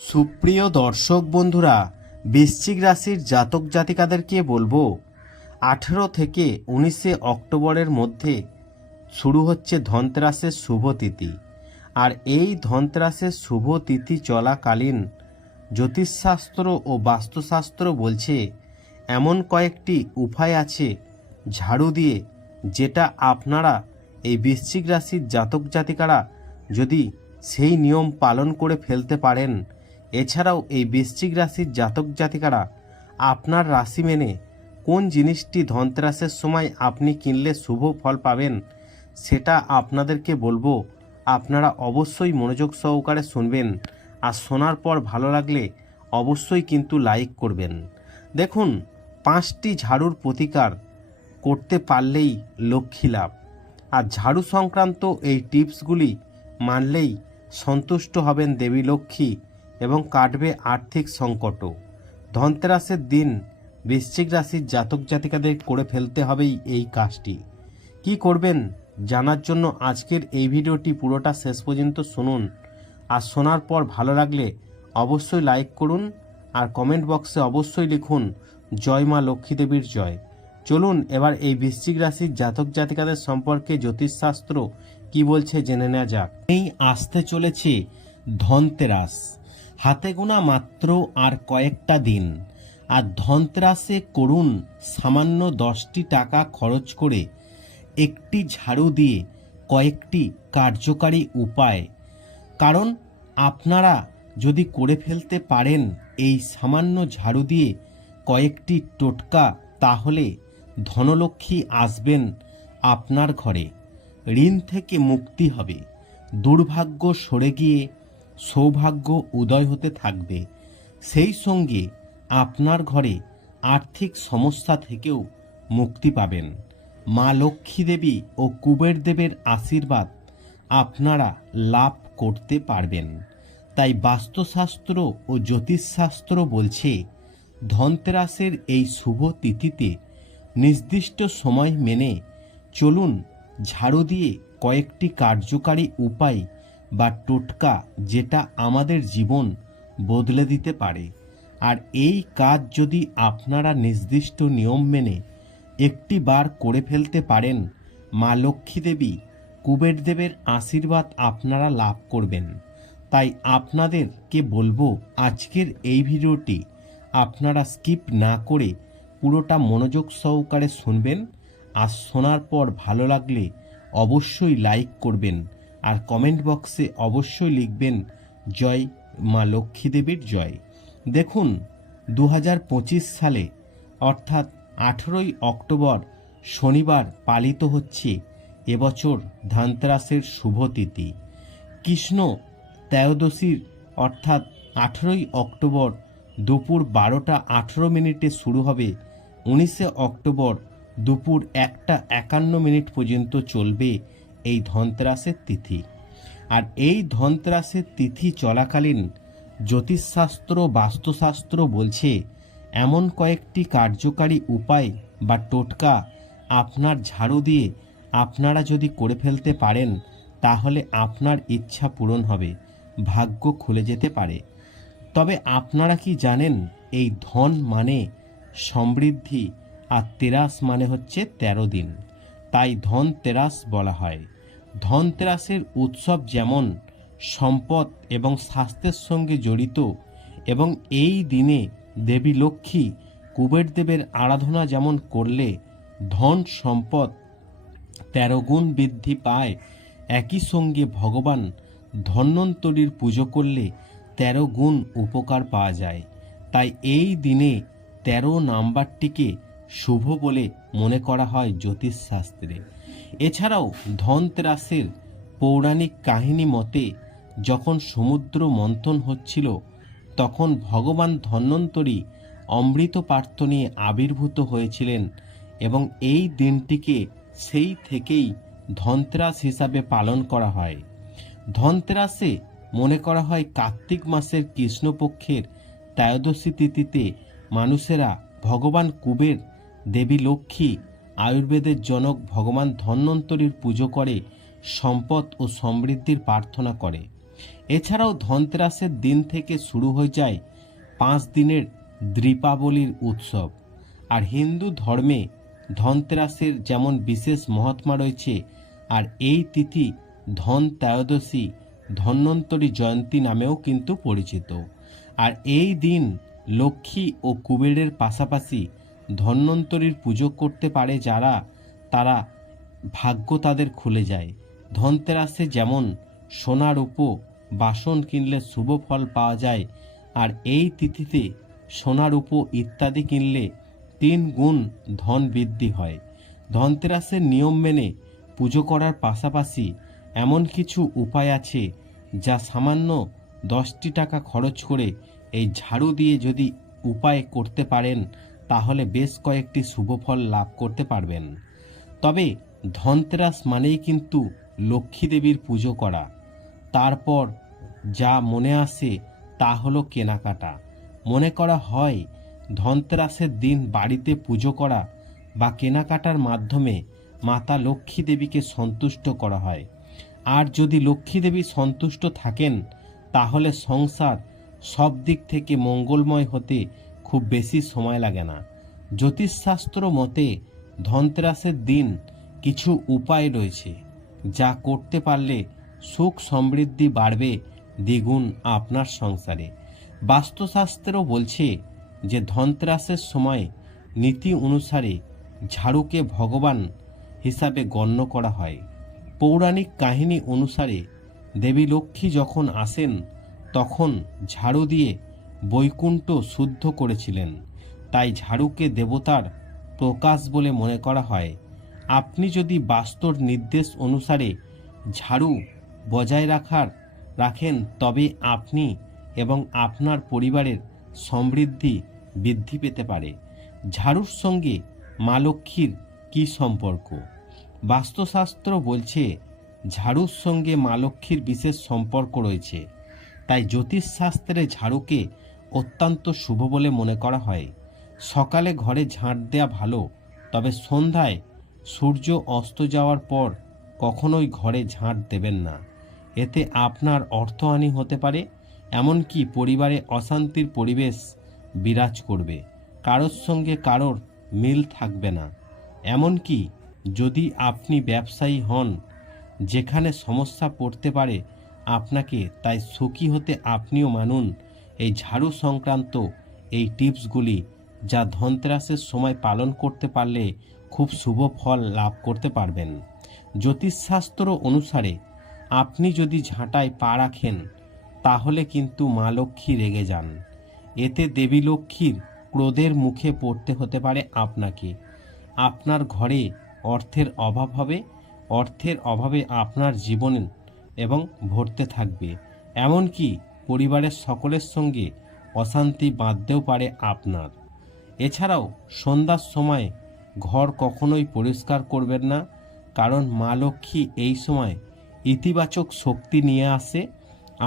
সুপ্রিয় দর্শক বন্ধুরা, বৃশ্চিক রাশির জাতক জাতিকাদেরকে বলব, আঠেরো থেকে উনিশে অক্টোবরের মধ্যে শুরু হচ্ছে ধনতেরাসের শুভ তিথি। আর এই ধনতেরাসের শুভ তিথি চলাকালীন জ্যোতিষশাস্ত্র ও বাস্তুশাস্ত্র বলছে, এমন কয়েকটি উপায় আছে ঝাড়ু দিয়ে যেটা আপনারা এই বৃশ্চিক রাশির জাতক জাতিকারা যদি সেই নিয়ম পালন করে ফেলতে পারেন এছাড়াও এই বৃশ্চিক রাশির জাতক জাতিকারা আপনার রাশি মেনে কোন জিনিসটি ধনতেরাসের সময় আপনি কিনলে শুভ ফল পাবেন, সেটা আপনাদেরকে বলব। আপনারা অবশ্যই মনোযোগ সহকারে শুনবেন আর শোনার পর ভালো লাগলে অবশ্যই কিন্তু লাইক করবেন। দেখুন, পাঁচটি ঝাড়ুর প্রতিকার করতে পারলেই লক্ষ্মী লাভ। আর ঝাড়ু সংক্রান্ত এই টিপসগুলি মানলেই সন্তুষ্ট হবেন দেবী লক্ষ্মী। এবং কাটবে আর্থিক সংকটও। ধনতেরাসের দিন বৃশ্চিক রাশির জাতক জাতিকাদের করে ফেলতে হবেই এই কাজটি। কি করবেন জানার জন্য আজকের এই ভিডিওটি পুরোটা শেষ পর্যন্ত শুনুন। আর শোনার পর ভালো লাগলে অবশ্যই লাইক করুন আর কমেন্ট বক্সে অবশ্যই লিখুন, জয় মা লক্ষ্মী দেবীর জয়। চলুন এবার এই বৃশ্চিক রাশির জাতক জাতিকাদের সম্পর্কে জ্যোতিষশাস্ত্র কি বলছে জেনে নেওয়া যাক। এই আসতে চলেছে ধনতেরাস। হাতে গোনা মাত্র আর কয়েকটা দিন, আর ধনতেরাসে করুন সামান্য দশটি টাকা খরচ করে একটি ঝাড়ু দিয়ে কয়েকটি কার্যকারী উপায়। কারণ আপনারা যদি করে ফেলতে পারেন এই সামান্য ঝাড়ু দিয়ে কয়েকটি টোটকা, তাহলে ধনলক্ষ্মী আসবেন আপনার ঘরে। ঋণ থেকে মুক্তি হবে। দুর্ভাগ্য সরে গিয়ে সৌভাগ্য উদয় হতে থাকবে। সেই সঙ্গে আপনার ঘরে আর্থিক সমস্যা থেকেও মুক্তি পাবেন। মা লক্ষ্মী দেবী ও কুবের দেবের আশীর্বাদ আপনারা লাভ করতে পারবেন। তাই বাস্তুশাস্ত্র ও জ্যোতিষশাস্ত্র বলছে, ধনতেরাসের এই শুভ তিথিতে নির্দিষ্ট সময় মেনে চলুন ঝাড়ু দিয়ে কয়েকটি কার্যকারী উপায় বা টোটকা যেটা আমাদের জীবন বদলে দিতে পারে। আর এই কাজ যদি আপনারা নির্দিষ্ট নিয়ম মেনে একটি বার করে ফেলতে পারেন, মা লক্ষ্মী দেবী কুবের দেবের আশীর্বাদ আপনারা লাভ করবেন। তাই আপনাদেরকে বলব, আজকের এই ভিডিওটি আপনারা স্কিপ না করে পুরোটা মনোযোগ সহকারে শুনবেন। আর শোনার পর ভালো লাগলে অবশ্যই লাইক করবেন। আর কমেন্ট বক্সে অবশ্যই লিখবেন, জয় মা লক্ষ্মী দেবীর জয়। দেখুন দু হাজার পঁচিশ সালে, অর্থাৎ আঠেরোই অক্টোবর, শনিবার পালিত হচ্ছে এবছর ধানতেরাসের শুভ তিথি। কৃষ্ণ ত্রয়োদশীর, অর্থাৎ আঠেরোই অক্টোবর দুপুর বারোটা আঠেরো মিনিটে শুরু হবে, উনিশে অক্টোবর দুপুর একটা একান্ন মিনিট পর্যন্ত চলবে এই ধনতেরাসের তিথি। আর এই ধনতেরাসের তিথি চলাকালীন জ্যোতিষশাস্ত্র বাস্তুশাস্ত্র বলছে, এমন কয়েকটি কার্যকারী উপায় বা টোটকা আপনার ঝাড়ু দিয়ে আপনারা যদি করে ফেলতে পারেন, তাহলে আপনার ইচ্ছা পূরণ হবে, ভাগ্য খুলে যেতে পারে। তবে আপনারা কি জানেন, এই ধন মানে সমৃদ্ধি আর তেরাস মানে হচ্ছে তেরো দিন। তাই ধন তেরাস বলা হয়। ধনতেরাসের উৎসব যেমন সম্পদ এবং স্বাস্থ্যের সঙ্গে জড়িত এবং এই দিনে দেবী লক্ষ্মী কুবের দেবের আরাধনা যেমন করলে ধন সম্পদ তেরো গুণ বৃদ্ধি পায়, একই সঙ্গে ভগবান ধন্বন্তরীর পুজো করলে তেরো গুণ উপকার পাওয়া যায়। তাই এই দিনে তেরো নাম্বারটিকে শুভ বলে মনে করা হয় জ্যোতিষশাস্ত্রে। এছাড়াও ধনতেরাসের পৌরাণিক কাহিনী মতে, যখন সমুদ্র মন্থন হচ্ছিল, তখন ভগবান ধন্বন্তরী অমৃত পার্থ নিয়ে আবির্ভূত হয়েছিলেন এবং এই দিনটিকে সেই থেকেই ধনতেরাস হিসাবে পালন করা হয়। ধনতেরাসে মনে করা হয় কার্তিক মাসের কৃষ্ণপক্ষের ত্রয়োদশী তিথিতে মানুষেরা ভগবান কুবের দেবী লক্ষ্মী আয়ুর্বেদের জনক ভগবান ধন্বন্তরীর পুজো করে, সম্পদ ও সমৃদ্ধির প্রার্থনা করে। এছাড়াও ধনতেরাসের দিন থেকে শুরু হয়ে যায় পাঁচ দিনের দীপাবলির উৎসব। আর হিন্দু ধর্মে ধনতেরাসের যেমন বিশেষ মহাত্মা রয়েছে, আর এই তিথি ধন ত্রয়োদশী ধন্বন্তরী জয়ন্তী নামেও কিন্তু পরিচিত। আর এই দিন লক্ষ্মী ও কুবেরের পাশাপাশি ধন্বন্তরীর পুজো করতে পারে যারা, তারা ভাগ্য তাদের খুলে যায়। ধনতেরাসে যেমন সোনার উপ বাসন কিনলে শুভ ফল পাওয়া যায়, আর এই তিথিতে সোনার উপ ইত্যাদি কিনলে তিন গুণ ধন বৃদ্ধি হয়। ধনতেরাসের নিয়ম মেনে পুজো করার পাশাপাশি এমন কিছু উপায় আছে যা সামান্য দশটি টাকা খরচ করে এই ঝাড়ু দিয়ে যদি উপায় করতে পারেন তাহলে বেশ কয়েকটি শুভ ফল লাভ করতে পারবেন। তবে ধনতেরাস মানেই কিন্তু লক্ষ্মী দেবীর পুজো করা। তারপর যা মনে আসে তা হলো কেনাকাটা। মনে করা হয় ধনতেরাসের দিন বাড়িতে পুজো করা বা কেনাকাটার মাধ্যমে মাতা লক্ষ্মী দেবীকে সন্তুষ্ট করা হয়। আর যদি লক্ষ্মী দেবী সন্তুষ্ট থাকেন, তাহলে সংসার সব দিক থেকে মঙ্গলময় হতে খুব বেশি সময় লাগে না। জ্যোতিষশাস্ত্র মতে ধনতেরাসের দিন কিছু উপায় রয়েছে, যা করতে পারলে সুখ সমৃদ্ধি বাড়বে দ্বিগুণ আপনার সংসারে। বাস্তুশাস্ত্রও বলছে যে ধনতেরাসের সময় নীতি অনুসারে ঝাড়ুকে ভগবান হিসাবে গণ্য করা হয়। পৌরাণিক কাহিনী অনুসারে দেবী লক্ষ্মী যখন আসেন, তখন ঝাড়ু দিয়ে বৈকুণ্ঠ শুদ্ধ করেছিলেন। তাই ঝাড়ুকে দেবতার প্রকাশ বলে মনে করা হয়। আপনি যদি বাস্তর নির্দেশ অনুসারে ঝাড়ু বজায় রাখার, রাখেন, তবে আপনি এবং আপনার পরিবারের সমৃদ্ধি বৃদ্ধি পেতে পারে। ঝাড়ুর সঙ্গে মা লক্ষ্মীর কী সম্পর্ক? বাস্তুশাস্ত্র বলছে, ঝাড়ুর সঙ্গে মা লক্ষ্মীর বিশেষ সম্পর্ক রয়েছে। তাই জ্যোতিষশাস্ত্রে ঝাড়ুকে অত্যন্ত শুভ বলে মনে করা হয়। সকালে ঘরে ঝাঁট দেওয়া ভালো, তবে সন্ধ্যায় সূর্য অস্ত যাওয়ার পর কখনোই ঘরে ঝাঁট দেবেন না। এতে আপনার অর্থহানি হতে পারে, এমনকি পরিবারে অশান্তির পরিবেশ বিরাজ করবে। কারোর সঙ্গে কারোর মিল থাকবে না। এমনকি যদি আপনি ব্যবসায়ী হন, যেখানে সমস্যা পড়তে পারে, আপনাকে তাই সুখী হতে আপনিও মানুন। এই ঝাড়ু সংক্রান্ত এই টিপসগুলি যা ধনতেরাসের সময় পালন করতে পারলে খুব শুভ ফল লাভ করতে পারবেন। জ্যোতিষশাস্ত্র অনুসারে আপনি যদি ঝাঁটায় পা রাখেন, তাহলে কিন্তু মা লক্ষ্মী রেগে যান। এতে দেবী লক্ষ্মীর ক্রোধের মুখে পড়তে হতে পারে আপনাকে। আপনার ঘরে অর্থের অভাব হবে, অর্থের অভাবে আপনার জীবন এবং ভরতে থাকবে। এমনকি পরিবারের সকলের সঙ্গে অশান্তি বাঁধতেও পারে আপনার। এছাড়াও সন্ধ্যার সময় ঘর কখনোই পরিষ্কার করবেন না, কারণ মা লক্ষ্মী এই সময় ইতিবাচক শক্তি নিয়ে আসে,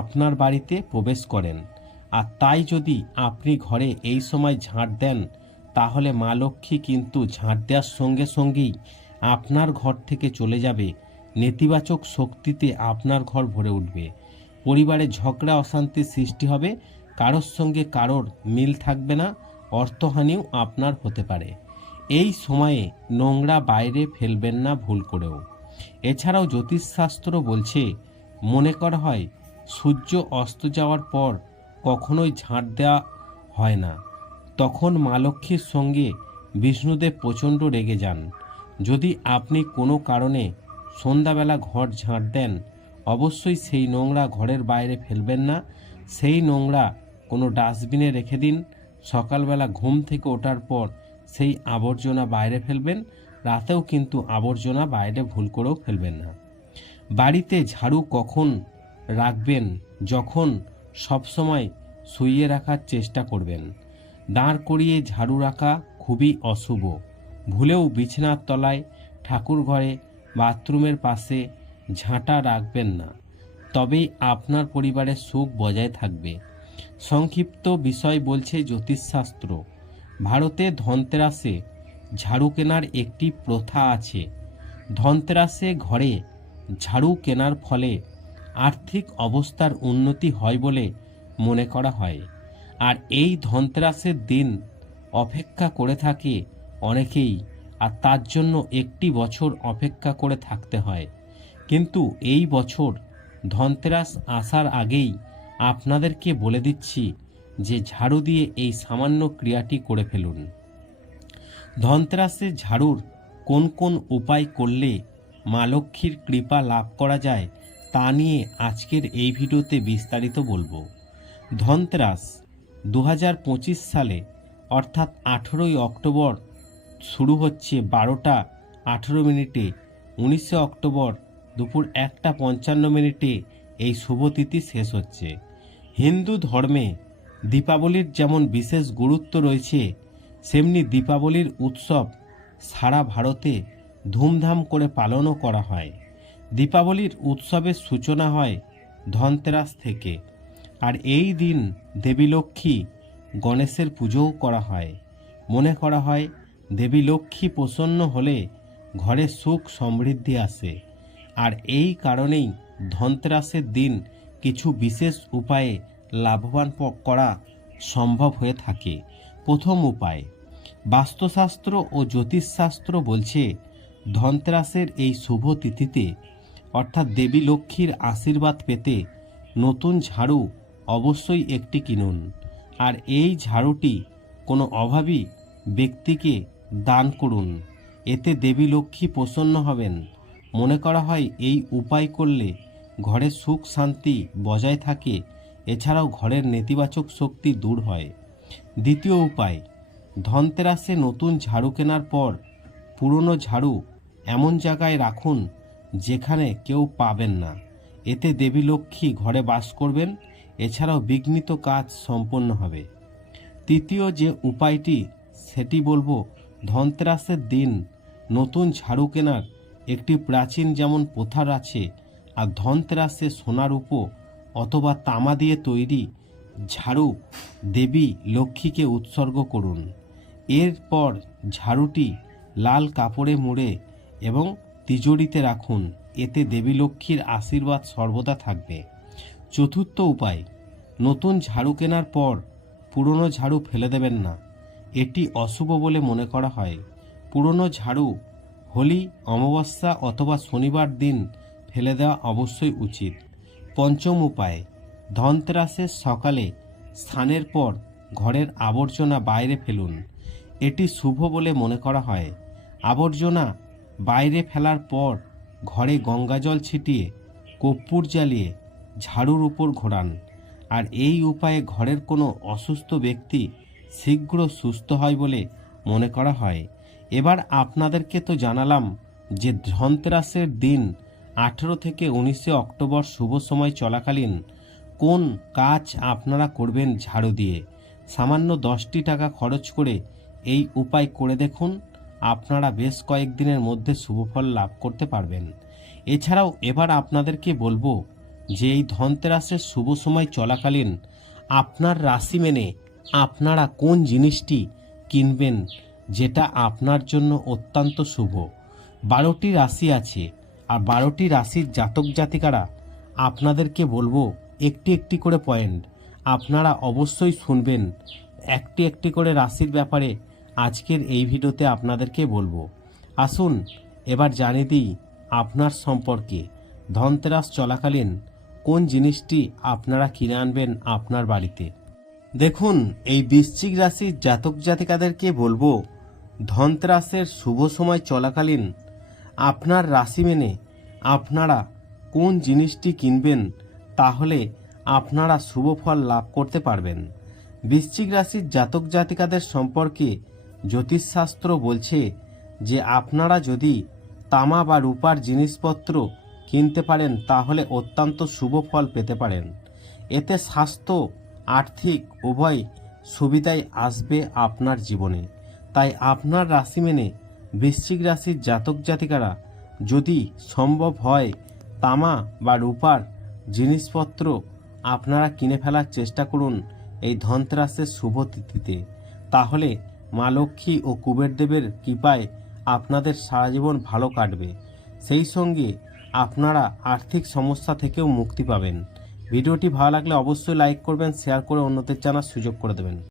আপনার বাড়িতে প্রবেশ করেন। আর তাই যদি আপনি ঘরে এই সময় ঝাঁট দেন, তাহলে মা লক্ষ্মী কিন্তু ঝাঁট দেওয়ার সঙ্গে সঙ্গেই আপনার ঘর থেকে চলে যাবে, নেতিবাচক শক্তিতে আপনার ঘর ভরে উঠবে। পরিবারে ঝগড়া, অশান্তির সৃষ্টি হবে। কারোর সঙ্গে কারোর মিল থাকবে না, অর্থহানিও আপনার হতে পারে। এই সময়ে নোংরা বাইরে ফেলবেন না ভুল করেও। এছাড়াও জ্যোতিষশাস্ত্র বলছে, মনে করা হয়, সূর্য অস্ত যাওয়ার পর কখনোই ঝাঁট দেওয়া হয় না। তখন মা লক্ষ্মীর সঙ্গে বিষ্ণুদেব প্রচণ্ড রেগে যান। যদি আপনি কোনো কারণে সন্ধ্যাবেলা ঘর ঝাঁট দেন অবশ্যই সেই নোংরা ঘরের বাইরে ফেলবেন না। সেই নোংরা কোনো ডাস্টবিনে রেখে দিন। সকালবেলা ঘুম থেকে ওঠার পর সেই আবর্জনা বাইরে ফেলবেন। রাতেও কিন্তু আবর্জনা বাইরে ভুল করেও ফেলবেন না। বাড়িতে ঝাড়ু কখন রাখবেন? যখন সবসময় শুইয়ে রাখার চেষ্টা করবেন। দাঁড় করিয়ে ঝাড়ু রাখা খুবই অশুভ। ভুলেও বিছানার তলায় ঠাকুর ঘরে বাথরুমের পাশে ঝাঁটা রাখবেন না। তবেই আপনার পরিবারের সুখ বজায় থাকবে। সংক্ষিপ্ত বিষয় বলছে জ্যোতিষশাস্ত্র। ভারতে ধনতেরাসে ঝাড়ু কেনার একটি প্রথা আছে। ধনতেরাসে ঘরে ঝাড়ু কেনার ফলে আর্থিক অবস্থার উন্নতি হয় বলে মনে করা হয়। আর এই ধনতেরাসের দিন অপেক্ষা করে থাকে অনেকেই, আর তার জন্য একটি বছর অপেক্ষা করে থাকতে হয়। কিন্তু এই বছর ধনতেরাস আসার আগেই আপনাদেরকে বলে দিচ্ছি যে ঝাড়ু দিয়ে এই সামান্য ক্রিয়াটি করে ফেলুন। ধনতেরাসের ঝাড়ুর কোন কোন উপায় করলে মা লক্ষ্মীর কৃপা লাভ করা যায় তা নিয়ে আজকের এই ভিডিওতে বিস্তারিত বলব। ধনতেরাস দু হাজার পঁচিশ সালে অর্থাৎ আঠেরোই অক্টোবর শুরু হচ্ছে বারোটা আঠেরো মিনিটে, উনিশে অক্টোবর দুপুর একটা পঞ্চান্ন মিনিটে এই শুভতিথি শেষ হচ্ছে। হিন্দু ধর্মে দীপাবলির যেমন বিশেষ গুরুত্ব রয়েছে, সেমনি দীপাবলির উৎসব সারা ভারতে ধুমধাম করে পালনও করা হয়। দীপাবলির উৎসবের সূচনা হয় ধনতেরাস থেকে। আর এই দিন দেবী লক্ষ্মী গণেশের পুজোও করা হয়। মনে করা হয়, দেবী লক্ষ্মী প্রসন্ন হলে ঘরে সুখ সমৃদ্ধি আসে। আর এই কারণেই ধনতেরাসের দিন কিছু বিশেষ উপায়ে লাভবান করা সম্ভব হয়ে থাকে। প্রথম উপায়, বাস্তুশাস্ত্র ও জ্যোতিষশাস্ত্র বলছে, ধনতেরাসের এই শুভ তিথিতে, অর্থাৎ দেবী লক্ষ্মীর আশীর্বাদ পেতে নতুন ঝাড়ু অবশ্যই একটি কিনুন। আর এই ঝাড়ুটি কোনো অভাবী ব্যক্তিকে দান করুন। এতে দেবী লক্ষ্মী প্রসন্ন হবেন। মনে করা হয় এই উপায় করলে ঘরে সুখ শান্তি বজায় থাকে, এছাড়াও ঘরের নেতিবাচক শক্তি দূর হয়। দ্বিতীয় উপায়, ধনতেরাসে নতুন ঝাড়ু কেনার পর পুরনো ঝাড়ু এমন জায়গায় রাখুন যেখানে কেউ পাবেন না। এতে দেবী লক্ষ্মী ঘরে বাস করবেন, এছাড়াও বিঘ্নিত কাজ সম্পন্ন হবে। তৃতীয় যে উপায়টি, সেটি বলব, ধনতেরাসের দিন নতুন ঝাড়ু কেনার একটি প্রাচীন যেমন প্রথার আছে আর ধনতেরাসে সোনার উপো অথবা তামা দিয়ে তৈরি ঝাড়ু দেবী লক্ষ্মীকে উৎসর্গ করুন। এরপর ঝাড়ুটি লাল কাপড়ে মুড়ে এবং তিজোরিতে রাখুন। এতে দেবী লক্ষ্মীর আশীর্বাদ সর্বদা থাকবে। চতুর্থ উপায়, নতুন ঝাড়ু কেনার পর পুরনো ঝাড়ু ফেলে দেবেন না। এটি অশুভ বলে মনে করা হয়। পুরনো ঝাড়ু হোলি, অমাবস্যা অথবা শনিবার দিন ফেলে দেওয়া অবশ্যই উচিত। পঞ্চম উপায়, ধনতেরাসের সকালে স্থানের পর ঘরের আবর্জনা বাইরে ফেলুন। এটি শুভ বলে মনে করা হয়। আবর্জনা বাইরে ফেলার পর ঘরে গঙ্গাজল ছিটিয়ে, কর্পূর জ্বালিয়ে ঝাড়ুর উপর ঘোরান। আর এই উপায়ে ঘরের কোনো অসুস্থ ব্যক্তি শীঘ্র সুস্থ হয় বলে মনে করা হয়। এবার আপনাদেরকে তো জানালাম যে ধনতেরাসের দিন আঠেরো থেকে উনিশে অক্টোবর শুভ সময় চলাকালীন কোন কাজ আপনারা করবেন ঝাড়ু দিয়ে? সামান্য দশটি টাকা খরচ করে এই উপায় করে দেখুন, আপনারা বেশ কয়েকদিনের মধ্যে শুভফল লাভ করতে পারবেন। এছাড়াও এবার আপনাদেরকে বলব যে এই ধনতেরাসের শুভ সময় চলাকালীন আপনার রাশি মেনে আপনারা কোন জিনিসটি কিনবেন যেটা আপনার জন্য অত্যন্ত শুভ। বারোটি রাশি আছে, আর বারোটি রাশির জাতক জাতিকারা, আপনাদেরকে বলব, একটি একটি করে পয়েন্ট। আপনারা অবশ্যই শুনবেন একটি একটি করে রাশির ব্যাপারে আজকের এই ভিডিওতে আপনাদেরকে বলব। আসুন, এবার জানিয়ে দিই আপনার সম্পর্কে। ধনতেরাস চলাকালীন কোন জিনিসটি আপনারা কিনে আনবেন আপনার বাড়িতে? দেখুন, এই বৃশ্চিক রাশির জাতক জাতিকাদেরকে বলব ধনতেরাসের শুভ সময় চলাকালীন আপনার রাশি মেনে আপনারা কোন জিনিসটি কিনবেন তাহলে আপনারা শুভ ফল লাভ করতে পারবেন। বৃশ্চিক রাশির জাতক জাতিকাদের সম্পর্কে জ্যোতিষশাস্ত্র বলছে যে আপনারা যদি তামা বা রূপার জিনিসপত্র কিনতে পারেন তাহলে অত্যন্ত শুভ ফল পেতে পারেন। এতে স্বাস্থ্য, আর্থিক, উভয় সুবিধাই আসবে আপনার জীবনে। তাই আপনার রাশি মেনে বৃশ্চিক রাশির জাতক জাতিকারা যদি সম্ভব হয় তামা বা রূপার জিনিসপত্র আপনারা কিনে ফেলার চেষ্টা করুন এই ধনতেরাসের শুভ তিথিতে। তাহলে মা লক্ষ্মী ও কুবেরদেবের কৃপায় আপনাদের সারা জীবন ভালো কাটবে। সেই সঙ্গে আপনারা আর্থিক সমস্যা থেকেও মুক্তি পাবেন। ভিডিওটি ভালো লাগলে অবশ্যই লাইক করবেন, শেয়ার করে অন্যদের জানার সুযোগ করে দেবেন।